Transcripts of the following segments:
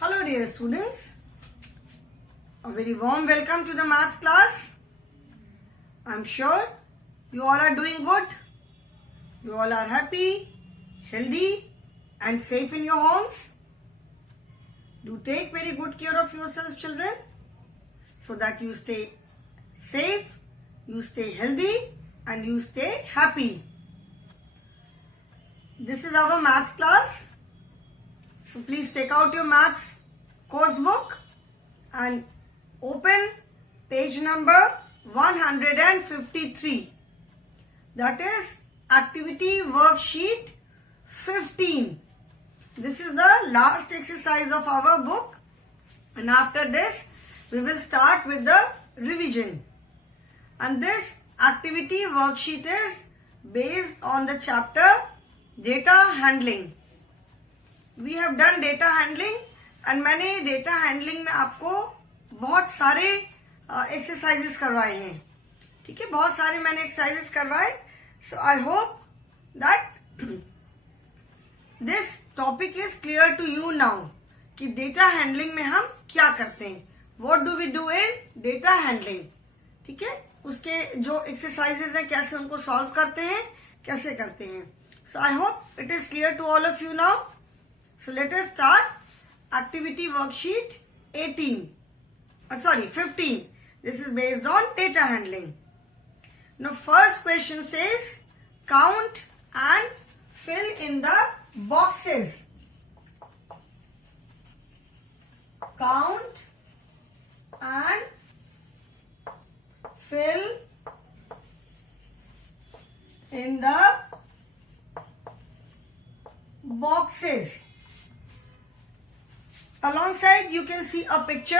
Hello dear students, a very warm welcome to the maths class. I am sure you all are doing good. You all are happy, healthy and safe in your homes. Do take very good care of yourselves, children, so that you stay safe, you stay healthy and you stay happy. This is our maths class. So please take out your maths course book and open page number 153. That is activity worksheet 15. This is the last exercise of our book, and after this we will start with the revision. And this activity worksheet is based on the chapter data handling. We have done data handling and मैंने data handling में आपको बहुत सारे exercises करवाए हैं. ठीक है, बहुत सारे मैंने exercises करवाए. So I hope that this topic is clear to you now कि data handling में हम क्या करते हैं. What do we do in data handling? ठीक है, उसके जो exercises हैं कैसे उनको solve करते हैं, कैसे करते हैं. So I hope it is clear to all of you now. So let us start activity worksheet 15. This is based on data handling. Now first question says count and fill in the boxes. Count and fill in the boxes. Alongside you can see a picture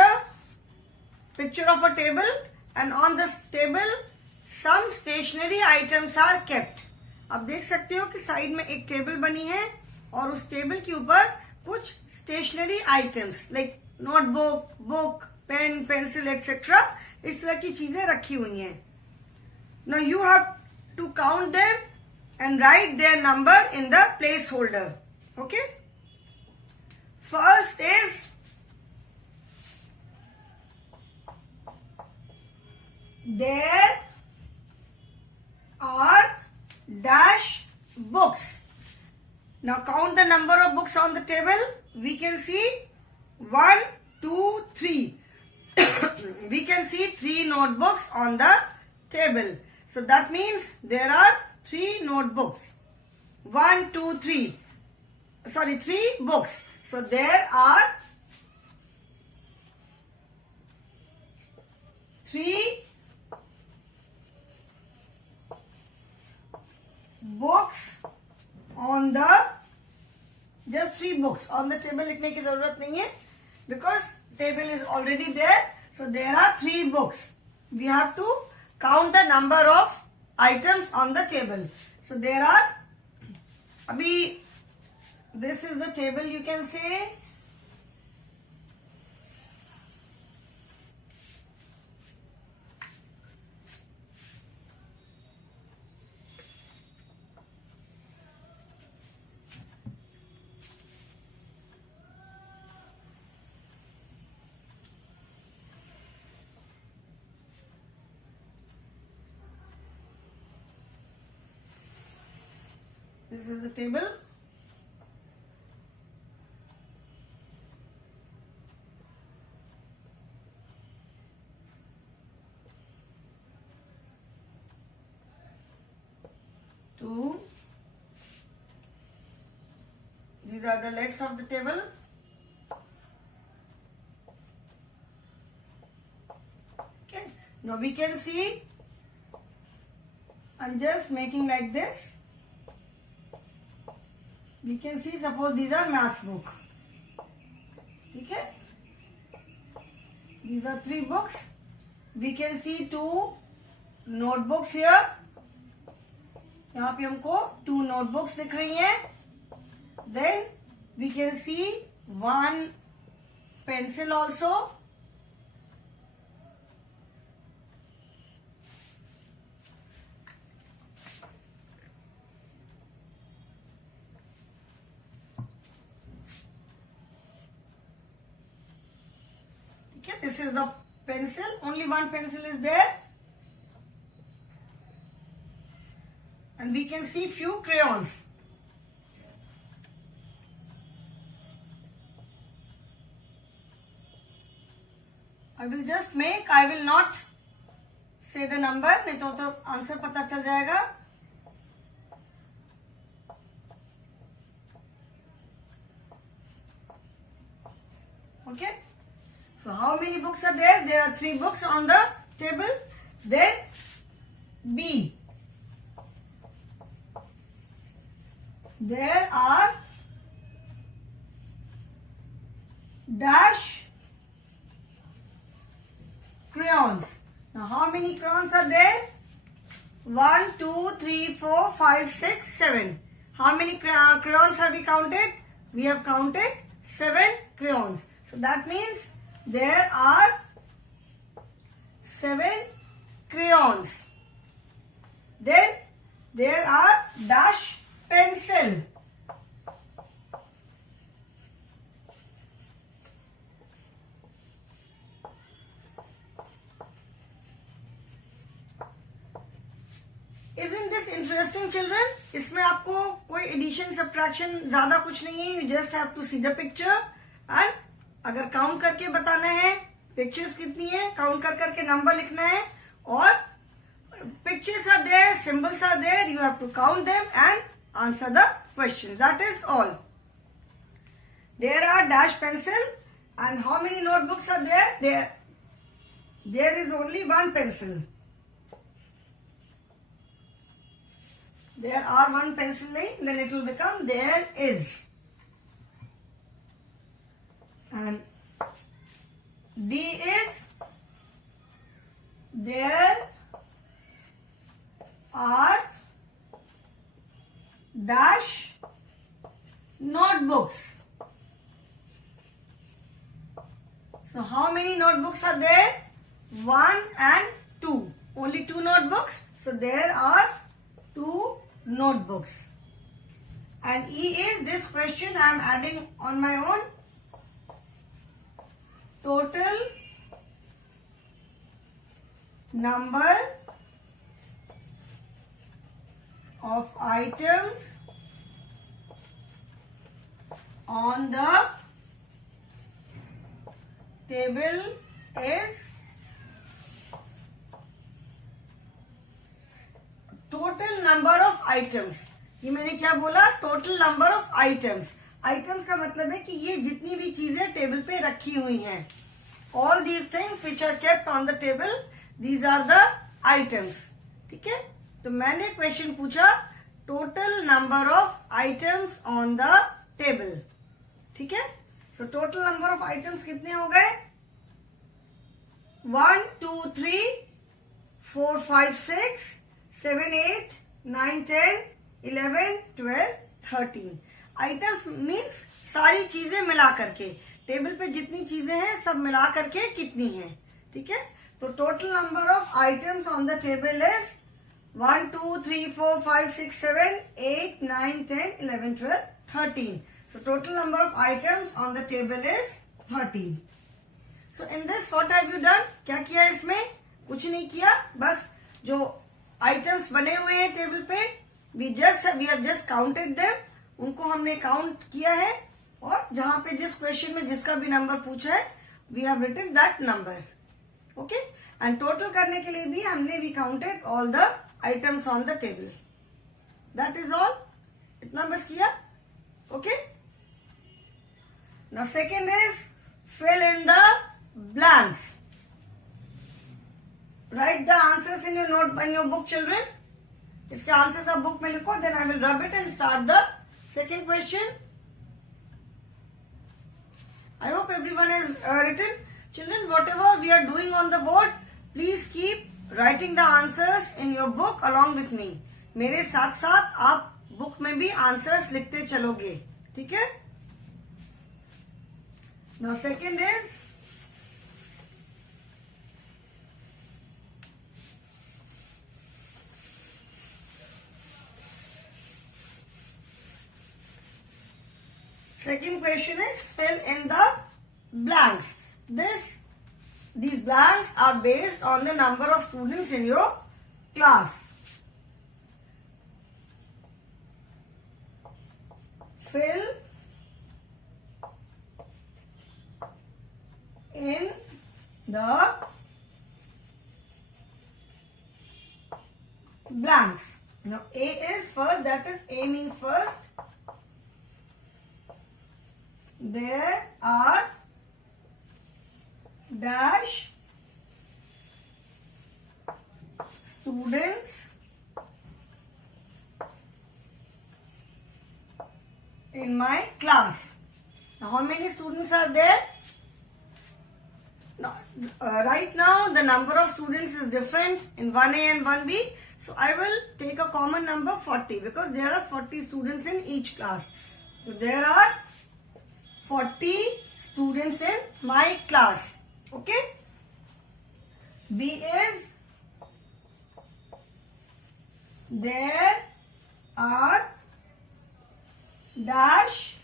of a table, and on this table some stationery items are kept. आप देख सकते हो कि side में एक table बनी है और उस टेबल के ऊपर कुछ stationery items like notebook, book, pen, pencil etcetera इस तरह की चीजें रखी हुई हैं. Now you have to count them and write their number in the placeholder. Okay? First is there are dash books. Now count the number of books on the table. We can see 1, 2, 3. We can see 3 notebooks on the table. So that means there are 3 notebooks. 1, 2, 3. 3 books. So there are 3 books on the just 3 books on the table. लिखने की जरूरत नहीं है because table is already there. So there are 3 books. We have to count the number of items on the table. So there are अभी this is the table, you can say. This is the table. These are the legs of the table. Okay. Now we can see, I'm just making like this. We can see, suppose these are maths book. Okay. These are 3 books. We can see 2 notebooks here. यहाँ पे हमको 2 notebooks दिख रही हैं. Then we can see 1 pencil also. This is the pencil. Only one pencil is there. And we can see few crayons. I will just make, I will not say the number, नहीं तो answer पता चल जाएगा. Okay. So how many books are there? There are 3 books on the table. Then B. There are dash crayons. Now how many crayons are there? 1, 2, 3, 4, 5, 6, 7. How many crayons have we counted? We have counted 7 crayons. So that means there are 7 crayons. Then there are dash pencil. Isn't this interesting, children? इसमें आपको कोई addition subtraction ज्यादा कुछ नहीं है. You just have to see the picture and अगर count करके बताना है पिक्चर्स कितनी है, काउंट कर करके नंबर लिखना है. और pictures are there, symbols are there, you have to count them and answer the question. That is all. There are dash pencil and how many notebooks are there? There is only one pencil. There are one pencil nahi, then it will become there is. And D is there are dash notebooks. So how many notebooks are there? 1 and 2. Only 2 notebooks. So there are 2 notebooks. And E is this question I am adding on my own. Total number of items on the table is total number of items. ये मैंने क्या बोला? Total number of items. Items का मतलब है कि ये जितनी भी चीजें टेबल पे रखी हुई हैं, all these things which are kept on the table, these are the items. ठीक है. तो मैंने क्वेश्चन पूछा total number of items on the table. ठीक है. So total number of items कितने हो गए? 1, 2, 3, 4, 5, 6, 7, 8, 9, 10, 11, 12, 13. आइटम्स मीन्स सारी चीजें मिला करके, टेबल पे जितनी चीजें हैं सब मिला करके कितनी हैं. ठीक है. तो total number of items on the table is 1, 2, 3, 4, 5, 6, 7, 8, 9, 10, 11, 12, 13. So total number of items on the table is 13. So in this what have you done? क्या किया इसमें? कुछ नहीं किया. बस जो आइटम्स बने हुए हैं टेबल पे, we have just counted them. उनको हमने काउंट किया है और जहां पे जिस क्वेश्चन में जिसका भी नंबर पूछा है we have written that number. Okay. And total करने के लिए भी हमने we counted all the items on the table. That is all. इतना बस किया. Okay. Now second is fill in the blanks. Write the answers in your note, in your book, children. इसके answers आप बुक में लिखो. Then I will rub it and start the second question. I hope everyone has written. Children, whatever we are doing on the board, please keep writing the answers in your book along with me. मेरे साथ साथ आप book में भी answers लिखते चलोगे. ठीक है. Now second is second question is fill in the blanks. This these blanks are based on the number of students in your class. Fill in the blanks. Now A is first, that is A means first. There are dash students in my class. Now how many students are there? Now, right now the number of students is different in 1A and 1B. So I will take a common number 40 because there are 40 students in each class. So there are 40 students in my class. Okay. B is there are dash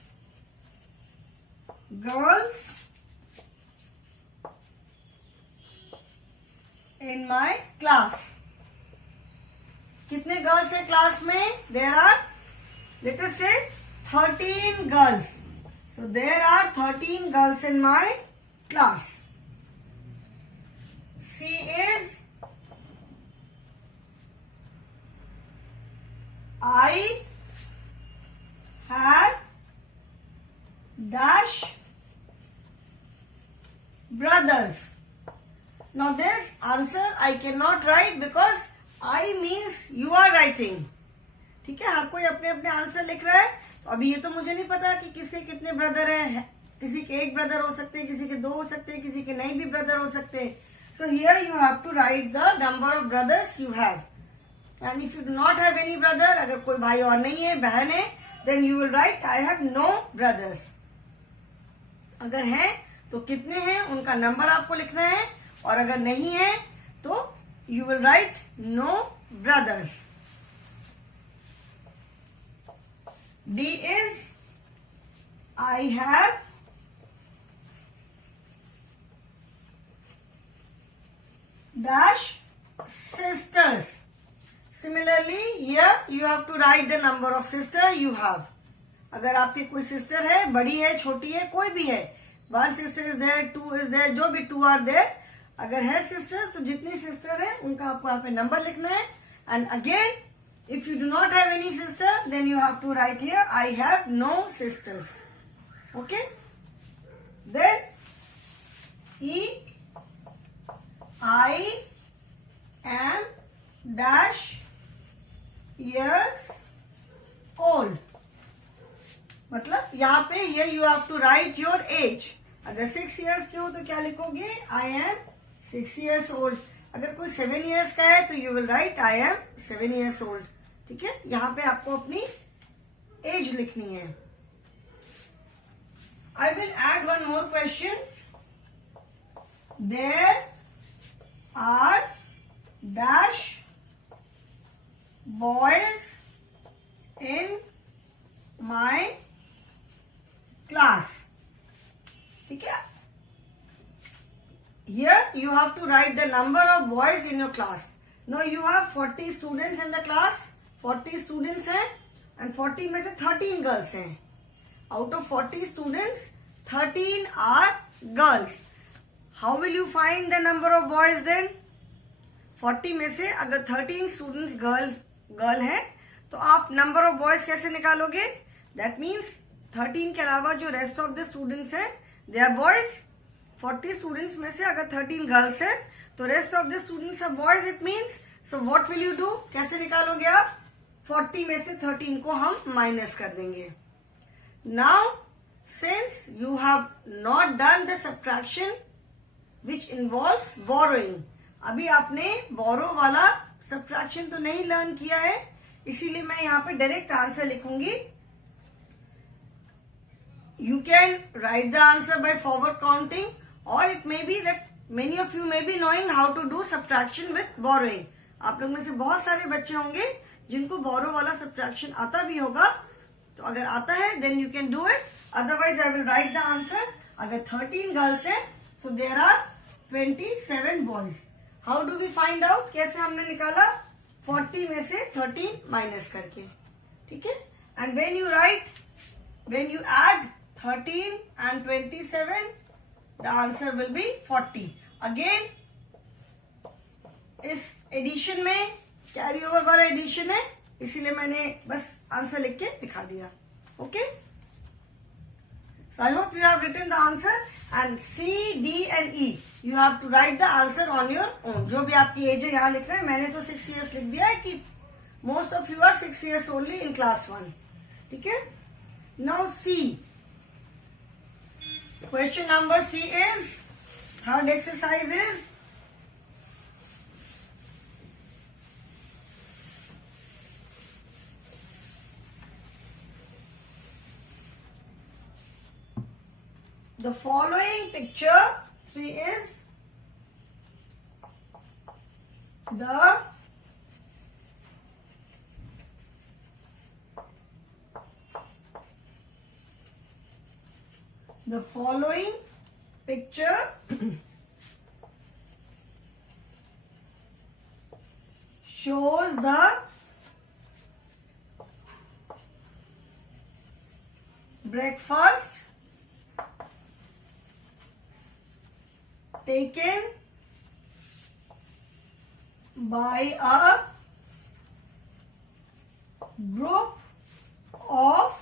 girls in my class. कितने girls है class में? There are, let us say 13 girls. So there are 13 girls in my class. C is I have dash brothers. Now this answer I cannot write because I means you are writing. ठीक है, हर कोई अपने अपने answer लिख रहा है. तो अभी ये तो मुझे नहीं पता कि किसके कितने ब्रदर है. किसी के एक ब्रदर हो सकते हैं, किसी के दो हो सकते हैं, किसी के नहीं भी ब्रदर हो सकते हैं. So here you have to write the number of brothers you have. And if you do not have any brother, अगर कोई भाई और नहीं है, बहन है, then you will write I have no brothers. अगर हैं तो कितने हैं उनका नंबर आपको लिखना है, और अगर नहीं है तो you will write no brothers. D is I have dash sisters. Similarly here you have to write the number of sister you have. अगर आपकी कोई सिस्टर है, बड़ी है, छोटी है, कोई भी है, 1 sister is there, 2 is there, जो भी 2 are there. अगर है सिस्टर्स तो जितनी सिस्टर है उनका आपको यहाँ पे नंबर लिखना है. And again if you do not have any sister then you have to write here I have no sisters. Okay. Then E I am dash years old. मतलब यहाँ पे here you have to write your age. अगर 6 years के हो तो क्या लिखोगे? I am 6 years old. अगर कोई 7 years का है तो you will write I am 7 years old. ठीक है, यहाँ पे आपको अपनी एज लिखनी है. I will add one more question. There are dash boys in my class. ठीक है. Here you have to write the number of boys in your class. Now you have 40 students in the class. 40 students हैं and 40 में से 13 girls हैं. Out of 40 students, 13 are girls. How will you find the number of boys then? 40 में से अगर 13 students girl है तो आप number of boys कैसे निकालोगे? That means 13 के अलावा जो rest of the students हैं they are boys. 40 students में से अगर 13 girls है तो rest of the students are boys. It means so what will you do? कैसे निकालोगे आप? 40 में से 13 को हम माइनस कर देंगे. Now since you have not done the subtraction which involves borrowing, अभी आपने borrow वाला subtraction तो नहीं लर्न किया है, इसीलिए मैं यहाँ पे डायरेक्ट आंसर लिखूंगी. You can write the answer by forward counting, or it may be that many of you may be knowing how to do subtraction with borrowing. आप लोग में से बहुत सारे बच्चे होंगे जिनको borrow वाला subtraction आता भी होगा. तो अगर आता है then you can do it. Otherwise I will write the answer. अगर 13 girls हैं तो there are 27 boys. How do we find out? कैसे हमने निकाला? 40 में से 13 माइनस करके. ठीक है. And when you right, when you add 13 and 27, the answer will be 40. Again, इस एडिशन में कैरी ओवर वाला एडिशन है, इसीलिए मैंने बस आंसर लिख के दिखा दिया. Okay. So I hope you have written the answer, and C, D and E you have to write the answer on your own. जो भी आपकी एज है यहाँ लिख रहे हैं. मैंने तो 6 years लिख दिया है कि most of you are 6 years only in class 1. ठीक है. Now C. Question number C is, third exercise is, the following picture 3 is the following picture shows the breakfast taken by a group of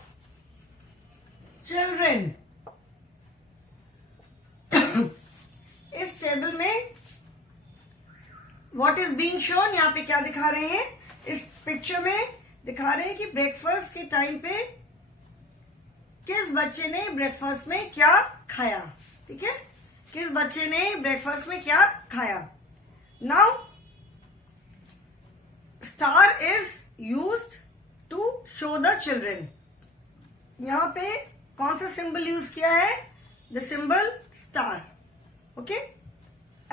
children. इस table में what is being shown, यहाँ पे क्या दिखा रहे हैं? इस पिक्चर में दिखा रहे हैं कि ब्रेकफास्ट के टाइम पे किस बच्चे ने ब्रेकफास्ट में क्या खाया. ठीक है. किस बच्चे ने ब्रेकफास्ट में क्या खाया. Now star is used to show the children. यहाँ पे कौन सा सिंबल यूज किया है? The symbol star. Okay.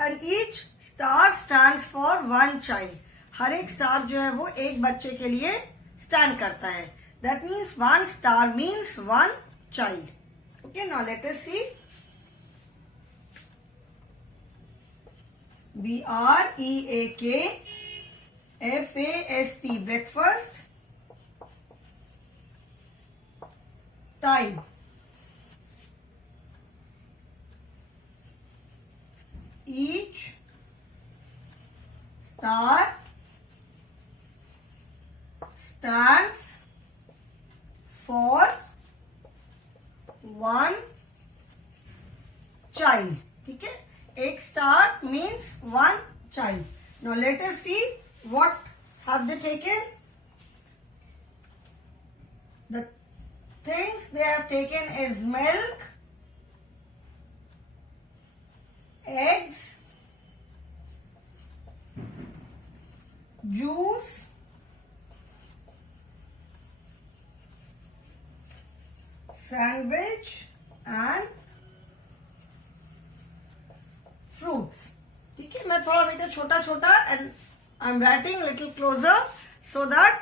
And each star stands for 1 child. हर एक स्टार जो है वो एक बच्चे के लिए स्टैंड करता है. That means 1 star means 1 child. Okay. Now let us see. BREAKFAST breakfast time. Each star stands for 1 child. ठीक है. एक star means 1 child. Now let us see what have they taken. The things they have taken is milk, eggs, juice, sandwich and fruits. ठीक है. मैं थोड़ा बेटा छोटा छोटा and I am writing little closer so that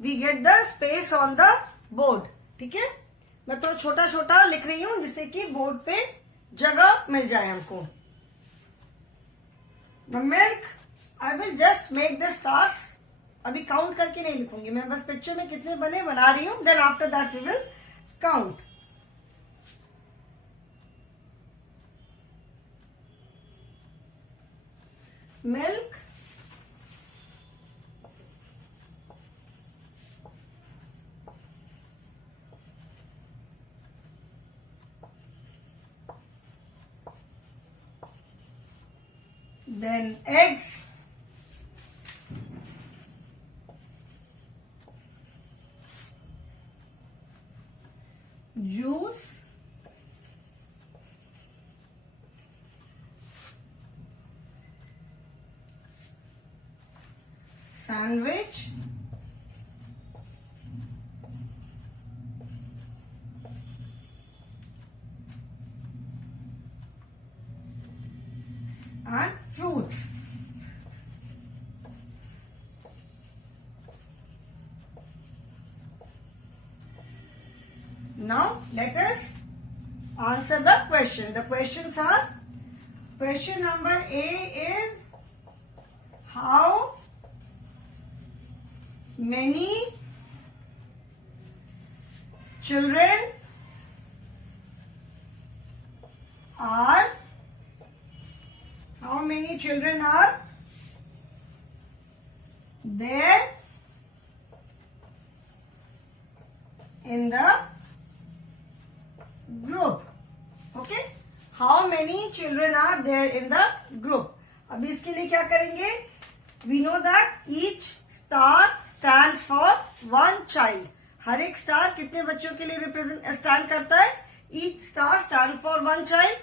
we get the space on the board. ठीक है. मैं थोड़ा छोटा छोटा लिख रही हूं जिससे कि बोर्ड पे जगह मिल जाए हमको. The milk, I will just make the stars. अभी काउंट करके नहीं लिखूंगी मैं, बस पिक्चर में कितने बने बना रही हूं. Then after that we will count. मिल्क, then eggs, juice, sandwich, and fruits. Now let us answer the question. The questions are, Question number A is how many children are there in the group? Okay, how many children are there in the group? अब इसके लिए क्या करेंगे? We know that each star stands for one child. हर एक star कितने बच्चों के लिए रिप्रेजेंट स्टैंड करता है? Each star stand for one child.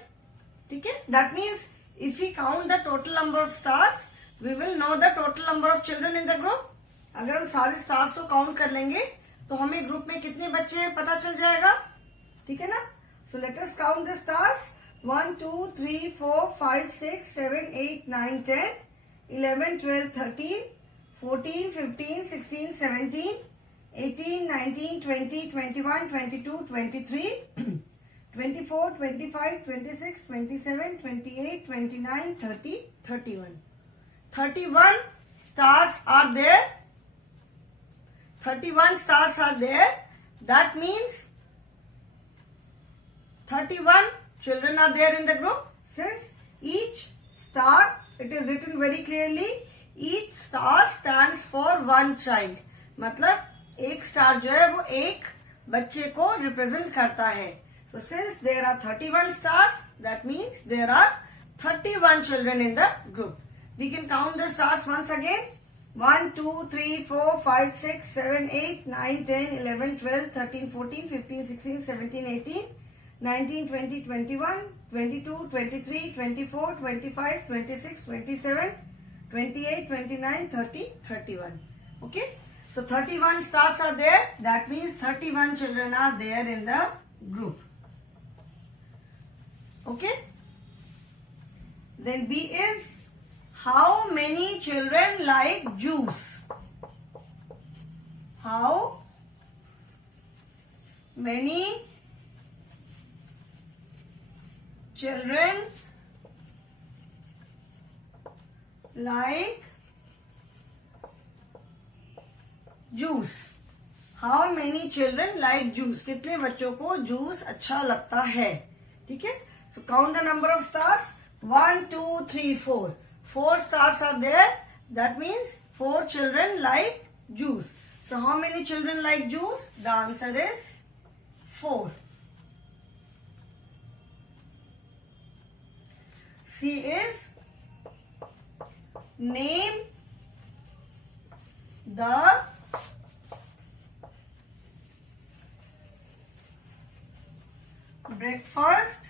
ठीक है, that means if we count the total number of stars we will know the total number of children in the group. अगर हम सारे स्टार्स को काउंट कर लेंगे तो हमें ग्रुप में कितने बच्चे हैं पता चल जाएगा. ठीक है ना. So let us count the stars. 1 2 3 4 5 6 7 8 9 10 11 12 13 14 15 16 17 18 19 20 21 22 23 24 25 26 27 28 29 30 31. 31 stars are there. 31 stars are there. That means 31 children are there in the group. Since each star, it is written very clearly, each star stands for one child. मतलब एक star जो है वो एक बच्चे को represent करता है. So since there are 31 stars, that means there are 31 children in the group. We can count the stars once again. 1, 2, 3, 4, 5, 6, 7, 8, 9, 10, 11, 12, 13, 14, 15, 16, 17, 18, 19, 20, 21, 22, 23, 24, 25, 26, 27, 28, 29, 30, 31. Okay? So 31 stars are there. That means 31 children are there in the group. Okay? Then B is how many children like juice? How many children like juice? How many children like juice? कितने बच्चों को juice अच्छा लगता है? ठीक है. So count the number of stars. 1, 2, 3, 4. 4 stars are there. That means 4 children like juice. So how many children like juice? The answer is 4. C is name the breakfast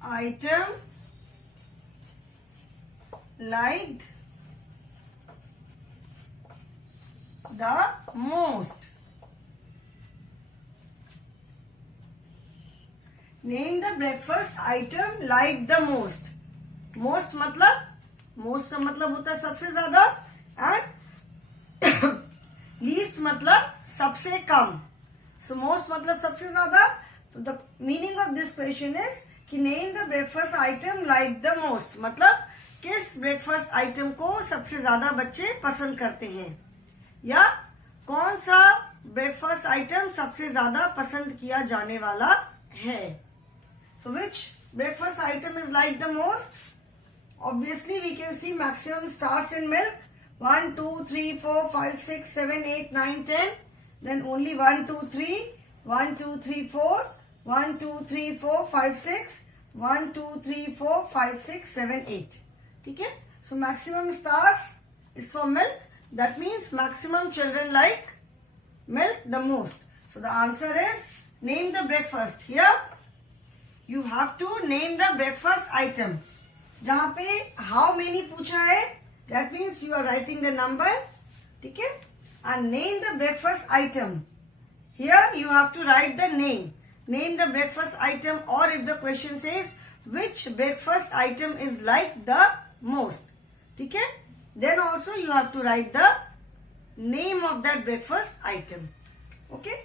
item liked the most. Name the breakfast item liked the most. Most का मतलब होता है सबसे ज्यादा and least मतलब सबसे कम. So most मतलब सबसे ज्यादा. So the meaning of this question is कि name the breakfast item like the most. मतलब किस ब्रेकफास्ट आइटम को सबसे ज्यादा बच्चे पसंद करते हैं या कौन सा ब्रेकफास्ट आइटम सबसे ज्यादा पसंद किया जाने वाला है. So which breakfast item is liked the most? Obviously we can see maximum stars in milk. 1, 2, 3, 4, 5, 6, 7, 8, 9, 10. Then only 1, 2, 3, 1, 2, 3, 4, 1, 2, 3, 4, 5, 6, 1, 2, 3, 4, 5, 6, 7, 8. ठीक है. So maximum stars is for milk. That means maximum children like milk the most. So the answer is name the breakfast. Here you have to name the breakfast item. जहाँ पे how many पूछा है, that means you are writing the number. ठीक है. And name the breakfast item. Here you have to write the name. Name the breakfast item, or if the question says which breakfast item is like the most. ठीक है. Then also you have to write the name of that breakfast item. Okay.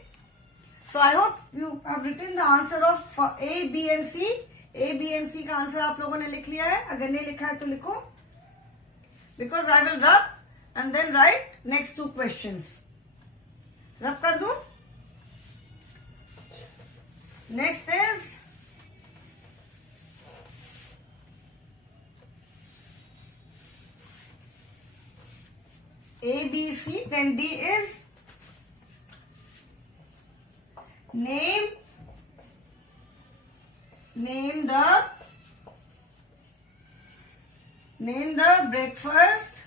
So I hope you have written the answer of A, B and C. A B and C का answer आप लोगों ने लिख लिया है? अगर नहीं लिखा है तो लिखो, because I will rub and then write next 2 questions. Rub कर दूं. Next is A, B, C, then D is name the breakfast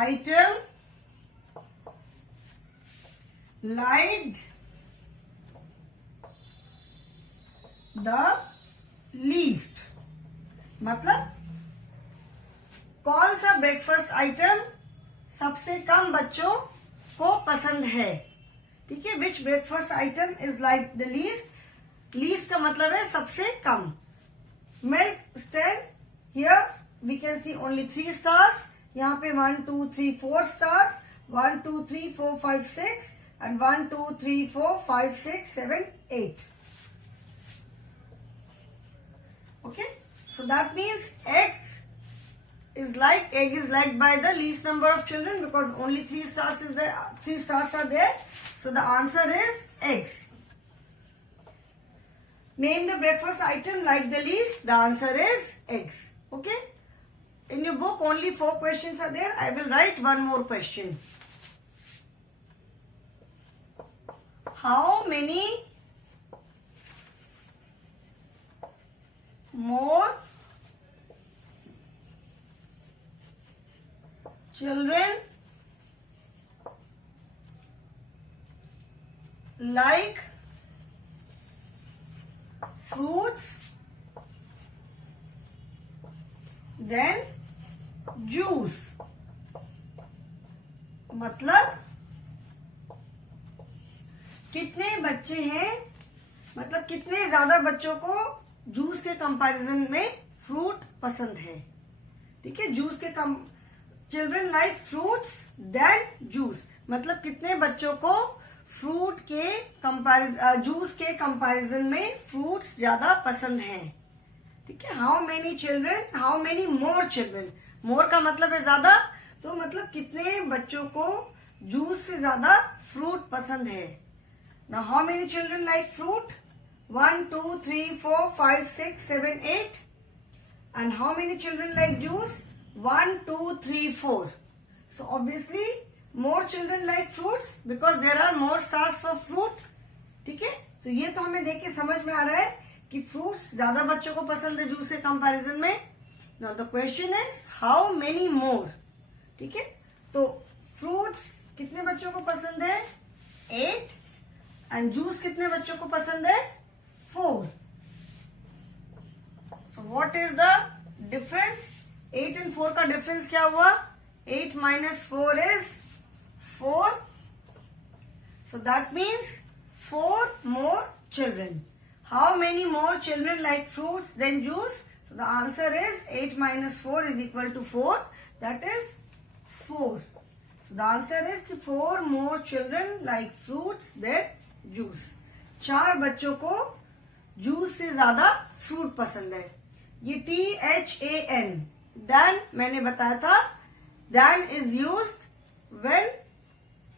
item liked the least. मतलब कौन सा ब्रेकफास्ट आइटम सबसे कम बच्चों को पसंद है. ठीक है, which breakfast item is like the least. Least का मतलब है सबसे कम. Milk stand, here we can see only 3 stars. यहाँ पे 1 2 3 4 stars. 1 2 3 4 5 6 and 1 2 3 4 5 6 7 8. Okay, so that means egg is liked by the least number of children because only 3 stars is there. 3 stars are there, so the answer is eggs. Name the breakfast item like the least. The answer is eggs. Okay. In your book only 4 questions are there. I will write one more question. How many more children like fruits than juice. मतलब कितने बच्चे हैं, मतलब कितने ज्यादा बच्चों को juice के कंपैरिजन में फ्रूट पसंद है. ठीक है, जूस के children like fruits then juice, मतलब कितने बच्चों को फ्रूट के जूस के कंपैरिजन में फ्रूट्स ज्यादा पसंद हैं. ठीक है, हाउ मेनी मोर चिल्ड्रन. मोर का मतलब है ज्यादा, तो मतलब कितने बच्चों को जूस से ज्यादा फ्रूट पसंद है. Now how many children like fruit? 1 2 3 4 5 6 7 8. And how many children like juice? 1 2 3 4. So obviously more children like fruits because there are more stars for fruit. ठीक है, तो ये तो हमें देख के समझ में आ रहा है कि फ्रूट्स ज्यादा बच्चों को पसंद है जूस के कंपैरिजन में. Now the question is how many more. ठीक है, तो फ्रूट्स कितने बच्चों को पसंद है? 8. एंड जूस कितने बच्चों को पसंद है? 4. So what is the difference? 8 and 4 का डिफरेंस क्या हुआ? 8 minus 4 is 4. So that means 4 more children. How many more children like fruits than juice? So the answer is 8 minus 4 is equal to 4. That is 4. So the answer is कि 4 more children like fruits than juice. 4 बच्चों को juice से ज्यादा fruit पसंद है. ये THAN then मैंने बताया था, then is used when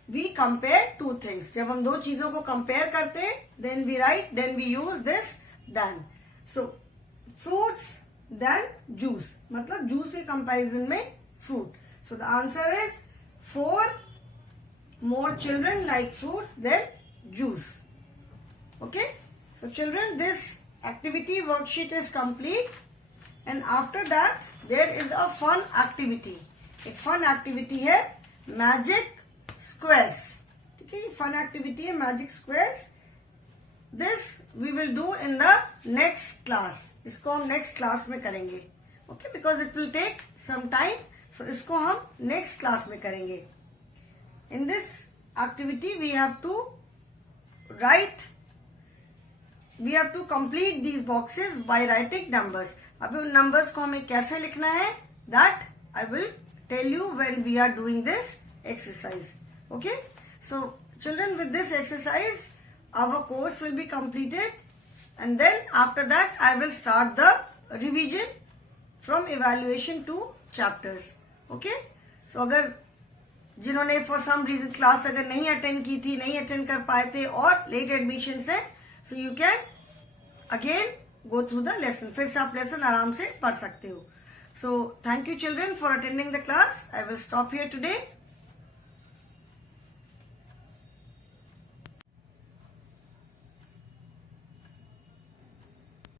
we compare 2 things. जब हम 2 चीजों को कंपेयर करते हैं then we use this then. So fruits then juice, मतलब जूस के कंपैरिजन में fruit. So the answer is 4 more children like fruits than juice. Okay, so children, this activity worksheet is complete. And after that there is a fun activity. एक fun activity है magic squares. ठीक है, fun activity है magic squares. This we will do in the next class. इसको हम next class में करेंगे. Okay, because it will take some time. So इसको हम नेक्स्ट क्लास में करेंगे. In this activity we have to write, we have to complete these boxes by writing numbers. अभी उन नंबर्स को हमें कैसे लिखना है that I will tell you when we are doing this exercise. Okay, so children, with this exercise our course will be completed. and then after that I will start the revision from evaluation to chapters. Okay, so अगर जिन्होंने for some reason class अगर नहीं attend की थी, नहीं attend कर पाए थे और लेट एडमिशन है, so you can again go through the lesson. फिर से आप लेसन आराम से पढ़ सकते हो. So thank you children for attending the class. I will stop here today.